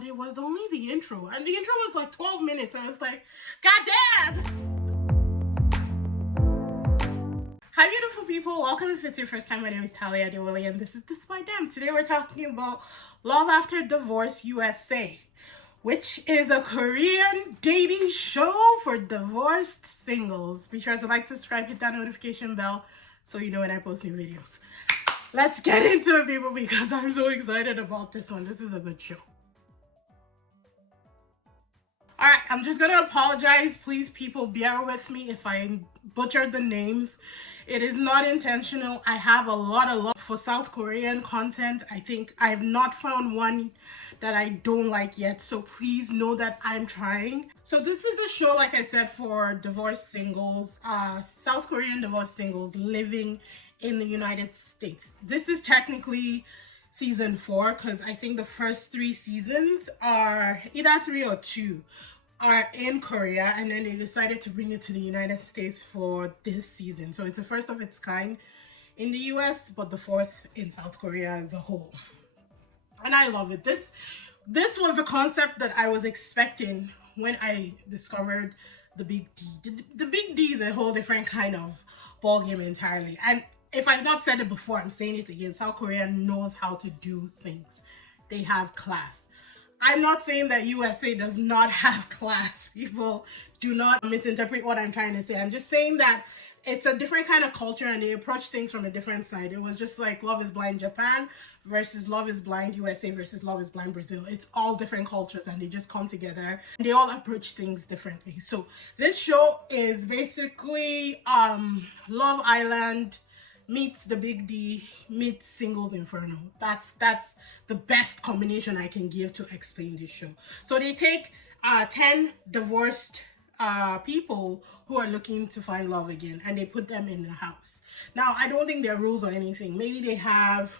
but it was only the intro. And the intro was like 12 minutes. And I was like, God damn! Hi, beautiful people. Welcome if it's your first time. My name is Talia Dewilly, and this is Disbydem. Today we're talking about Love After Divorce USA, which is a Korean dating show for divorced singles. Be sure to like, subscribe, hit that notification bell so you know when I post new videos. Let's get into it, people, because I'm so excited about this one. This is a good show. All right, I'm just gonna apologize. Please, people, bear with me if I butchered the names. It is not intentional. I have a lot of love for South Korean content. I think I've not found one that I don't like yet. So please know that I'm trying. So this is a show, like I said, for divorced singles, South Korean divorced singles living in the United States. This is technically season 4 because I think the first 3 seasons are either 3 or 2 are in Korea, and then they decided to bring it to the United States for this season. So it's the first of its kind in the US, but the 4th in South Korea as a whole. And I love it. This was the concept that I was expecting when I discovered the Big D. The Big D is a whole different kind of ballgame entirely. And if I've not said it before, I'm saying it again. South Korea knows how to do things. They have class. I'm not saying that USA does not have class. People do not misinterpret what I'm trying to say. I'm just saying that it's a different kind of culture and they approach things from a different side. It was just like Love is Blind Japan versus Love is Blind USA versus Love is Blind Brazil. It's all different cultures and they just come together and they all approach things differently. So this show is basically Love Island meets the Big D meets Singles Inferno. That's the best combination I can give to explain this show. So they take 10 divorced people who are looking to find love again and they put them in the house. Now, I don't think there are rules or anything. Maybe they have,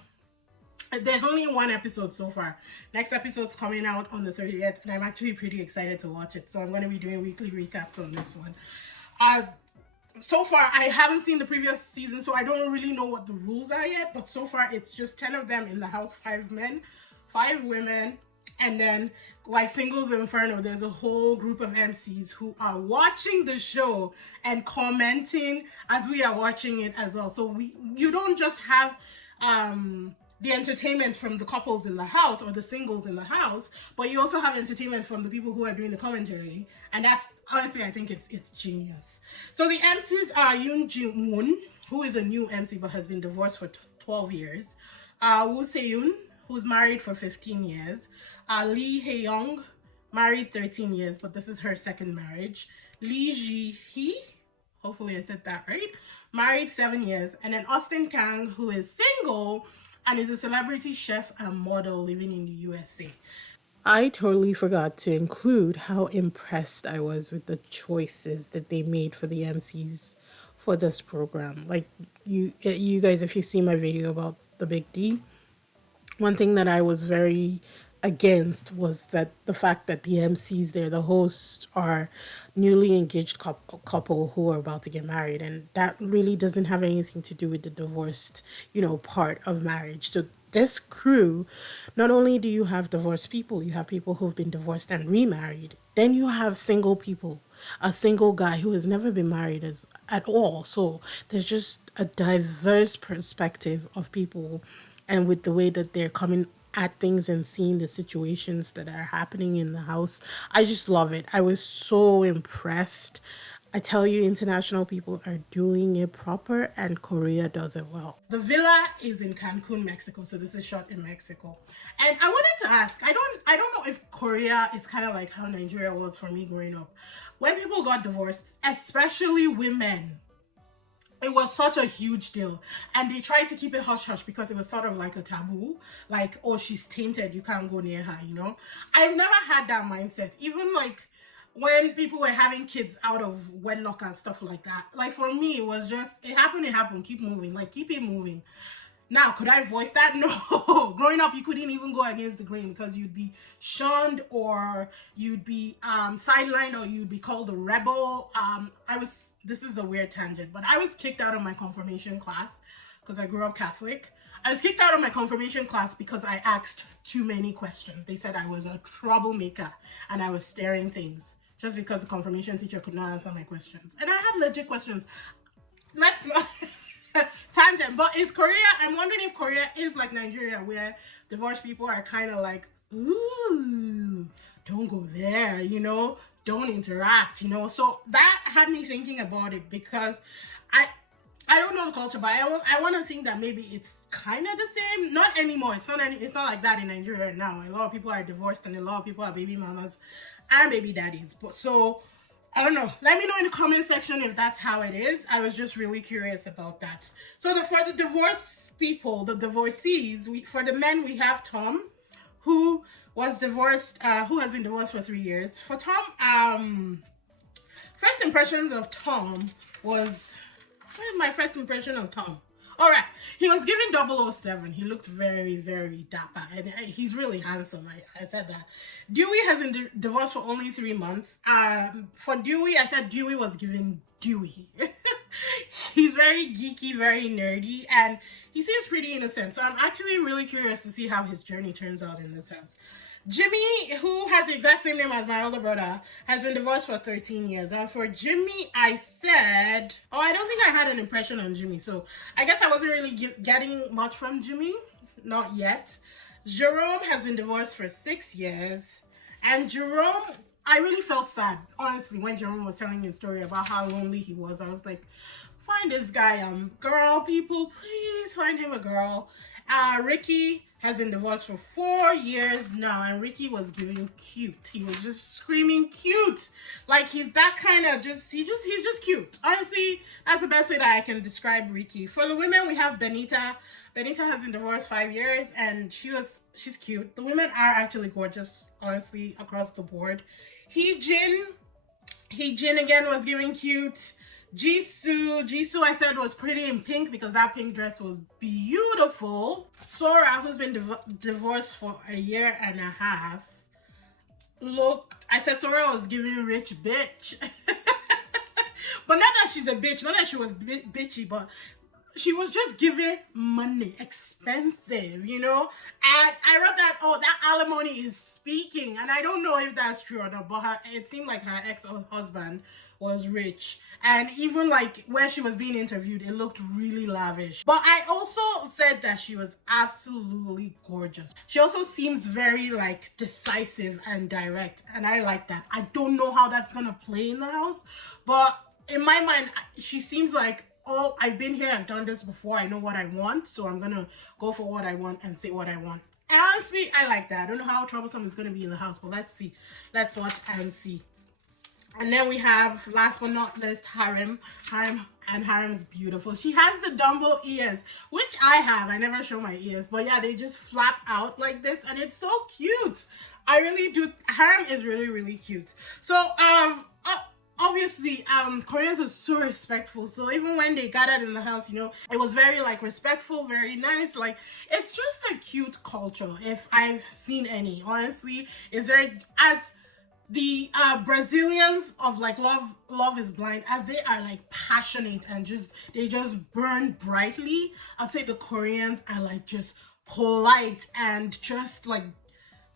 there's only 1 episode so far. Next episode's coming out on the 30th and I'm actually pretty excited to watch it. So I'm going to be doing weekly recaps on this one. So far, I haven't seen the previous season, so I don't really know what the rules are yet. But so far, it's just 10 of them in the house, 5 men, 5 women. And then, like Singles Inferno, there's a whole group of MCs who are watching the show and commenting as we are watching it as well. So you don't just have the entertainment from the couples in the house or the singles in the house, but you also have entertainment from the people who are doing the commentary. And that's, honestly, I think it's genius. So the MCs are Yoon Ji-woon, who is a new MC but has been divorced for 12 years. Woo Se-yoon, who's married for 15 years. Lee Hae-young, married 13 years, but this is her 2nd marriage. Lee Ji-hee, hopefully I said that right, married 7 years. And then Austin Kang, who is single and is a celebrity chef and model living in the USA. I totally forgot to include how impressed I was with the choices that they made for the MCs for this program. Like you guys, if you see my video about the Big D, one thing that I was very against was that the fact that the MCs there, the hosts, are newly engaged couple who are about to get married, and that really doesn't have anything to do with the divorced, part of marriage. So this crew, not only do you have divorced people, you have people who've been divorced and remarried. Then you have single people, a single guy who has never been married at all. So there's just a diverse perspective of people, and with the way that they're coming at things and seeing the situations that are happening in the house, I just love it. I was so impressed. I tell you, international people are doing it proper and Korea does it well. The villa is in Cancun, Mexico, so this is shot in Mexico. And I wanted to ask, I don't know if Korea is kind of like how Nigeria was for me growing up. When people got divorced, especially women, it was such a huge deal, and they tried to keep it hush-hush because it was sort of like a taboo, like, oh, she's tainted, you can't go near her, I've never had that mindset, even like when people were having kids out of wedlock and stuff like that. Like, for me, it was just, it happened, keep moving, like, keep it moving. Now, could I voice that? No. Growing up, you couldn't even go against the grain because you'd be shunned or you'd be sidelined or you'd be called a rebel. This is a weird tangent, but I was kicked out of my confirmation class because I grew up Catholic. I was kicked out of my confirmation class because I asked too many questions. They said I was a troublemaker and I was staring things just because the confirmation teacher could not answer my questions. And I had legit questions. Let's not tangent, but is Korea, I'm wondering if Korea is like Nigeria, where divorced people are kind of like, ooh, don't go there, you know, don't interact, you know. So that had me thinking about it, because I don't know the culture, but I want to think that maybe it's kind of the same. Not anymore. It's not like that in Nigeria now. A lot of people are divorced and a lot of people are baby mamas and baby daddies. But so I don't know. Let me know in the comment section if that's how it is. I was just really curious about that. So for the divorced people, the divorcees, for the men, we have Tom, who was divorced, who has been divorced for 3 years. For Tom, first impressions of Tom was, what is my first impression of Tom? All right, he was given 007. He looked very, very dapper, and he's really handsome. I said that. Dewey has been divorced for only 3 months. For Dewey, I said Dewey was given Dewey. He's very geeky, very nerdy, and he seems pretty innocent. So I'm actually really curious to see how his journey turns out in this house. Jimmy, who has the exact same name as my older brother, has been divorced for 13 years. And for Jimmy, I said, oh, I don't think I had an impression on Jimmy. So I guess I wasn't really getting much from Jimmy. Not yet. Jerome has been divorced for 6 years. And Jerome, I really felt sad, honestly, when Jerome was telling me a story about how lonely he was. I was like, find this guy girl, people, please find him a girl. Ricky has been divorced for 4 years now, and Ricky was giving cute. He was just screaming cute. Like, he's that kind of he's just cute. Honestly, that's the best way that I can describe Ricky. For the women, we have Benita. Benita has been divorced 5 years, and she's cute. The women are actually gorgeous, honestly, across the board. Heejin again was giving cute. Jisoo I said was pretty in pink because that pink dress was beautiful. Sora, who's been divorced for 1.5 years. Look, I said Sora was giving rich bitch. But not that she's a bitch, not that she was bitchy, but she was just giving money, expensive, you know? And I wrote that, oh, that alimony is speaking. And I don't know if that's true or not, but it seemed like her ex-husband was rich. And even like where she was being interviewed, it looked really lavish. But I also said that she was absolutely gorgeous. She also seems very like decisive and direct. And I like that. I don't know how that's gonna play in the house, but in my mind, she seems like, oh, I've been here, I've done this before, I know what I want, so I'm gonna go for what I want and say what I want. And honestly, I like that. I don't know how troublesome it's gonna be in the house, but let's see. Let's watch and see. And then we have, last but not least, Harem. Harem's beautiful. She has the Dumbo ears, which I have. I never show my ears, but yeah, they just flap out like this, and it's so cute. I really do. Harem is really, really cute. So, obviously, Koreans are so respectful. So even when they gathered in the house, you know, it was very like respectful, very nice. Like, it's just a cute culture, if I've seen any. Honestly, it's very, as the Brazilians of like Love is Blind, as they are like passionate and they just burn brightly. I'd say the Koreans are like just polite and just like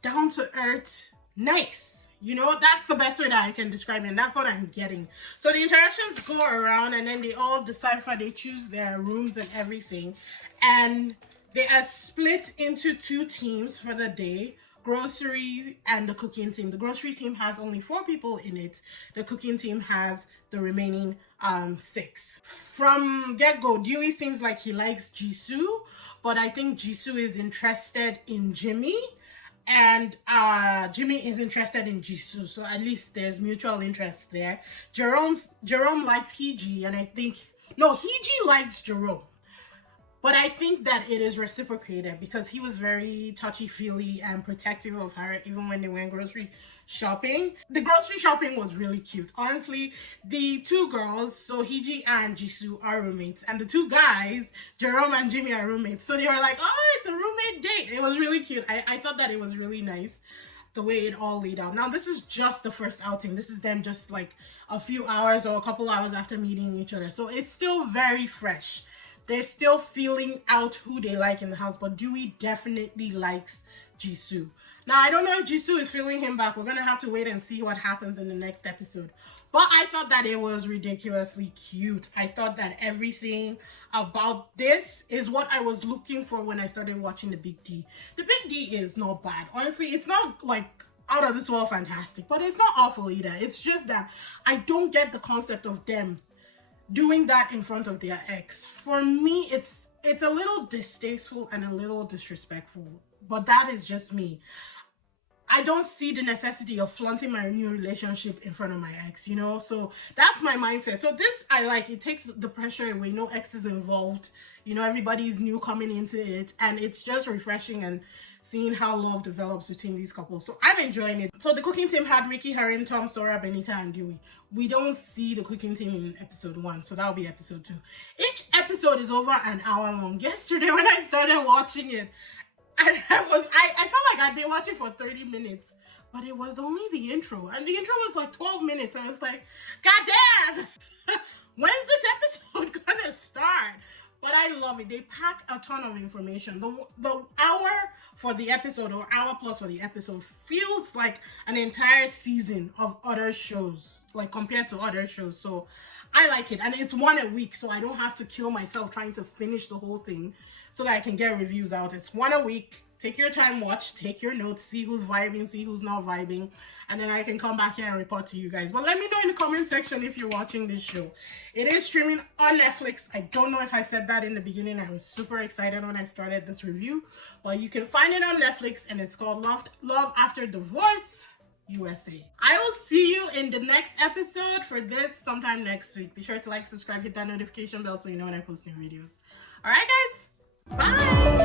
down to earth, nice. You know, that's the best way that I can describe it, and that's what I'm getting. So the interactions go around, and then they all decipher, they choose their rooms and everything. And they are split into 2 teams for the day, grocery and the cooking team. The grocery team has only 4 people in it. The cooking team has the remaining 6. From get-go, Dewey seems like he likes Jisoo, but I think Jisoo is interested in Jimmy. And Jimmy is interested in Jisoo, so at least there's mutual interest there. Jerome likes Heejee, and I think Heejee likes Jerome, but I think that it is reciprocated because he was very touchy-feely and protective of her even when they went grocery shopping. The grocery shopping was really cute. Honestly, the 2 girls, so Heejee and Jisoo, are roommates, and the 2 guys, Jerome and Jimmy, are roommates. So they were like, oh, it's a roommate date. It was really cute. I thought that it was really nice the way it all laid out. Now, this is just the first outing. This is them just like a few hours or a couple hours after meeting each other. So it's still very fresh. they're still feeling out who they like in the house, but Dewey definitely likes Jisoo. Now, I don't know if Jisoo is feeling him back. We're going to have to wait and see what happens in the next episode. But I thought that it was ridiculously cute. I thought that everything about this is what I was looking for when I started watching The Big D. The Big D is not bad. Honestly, it's not like out of this world fantastic, but it's not awful either. It's just that I don't get the concept of them doing that in front of their ex. For me, it's a little distasteful and a little disrespectful, but that is just me. I don't see the necessity of flaunting my new relationship in front of my ex, you know? So that's my mindset. So this I like. It takes the pressure away. No ex is involved. You know, everybody's new coming into it. And it's just refreshing and seeing how love develops between these couples. So I'm enjoying it. So the cooking team had Ricky, Harim, Tom, Sora, Benita, and Dewey. We don't see the cooking team in episode 1. So that'll be episode 2. Each episode is over an hour long. Yesterday when I started watching it, and I felt like I'd been watching for 30 minutes, but it was only the intro. And the intro was like 12 minutes. I was like, God damn, when's this episode gonna start? But I love it. They pack a ton of information. The hour for the episode, or hour plus for the episode, feels like an entire season of other shows, like compared to other shows. So I like it. And it's one a week, so I don't have to kill myself trying to finish the whole thing so that I can get reviews out. It's one a week. Take your time, watch, take your notes, see who's vibing, see who's not vibing, and then I can come back here and report to you guys. But let me know in the comment section if you're watching this show. It is streaming on Netflix. I don't know if I said that in the beginning. I was super excited when I started this review, but you can find it on Netflix, and it's called Love After Divorce USA. I will see you in the next episode for this sometime next week. Be sure to like, subscribe, hit that notification bell so you know when I post new videos. All right, guys. Bye.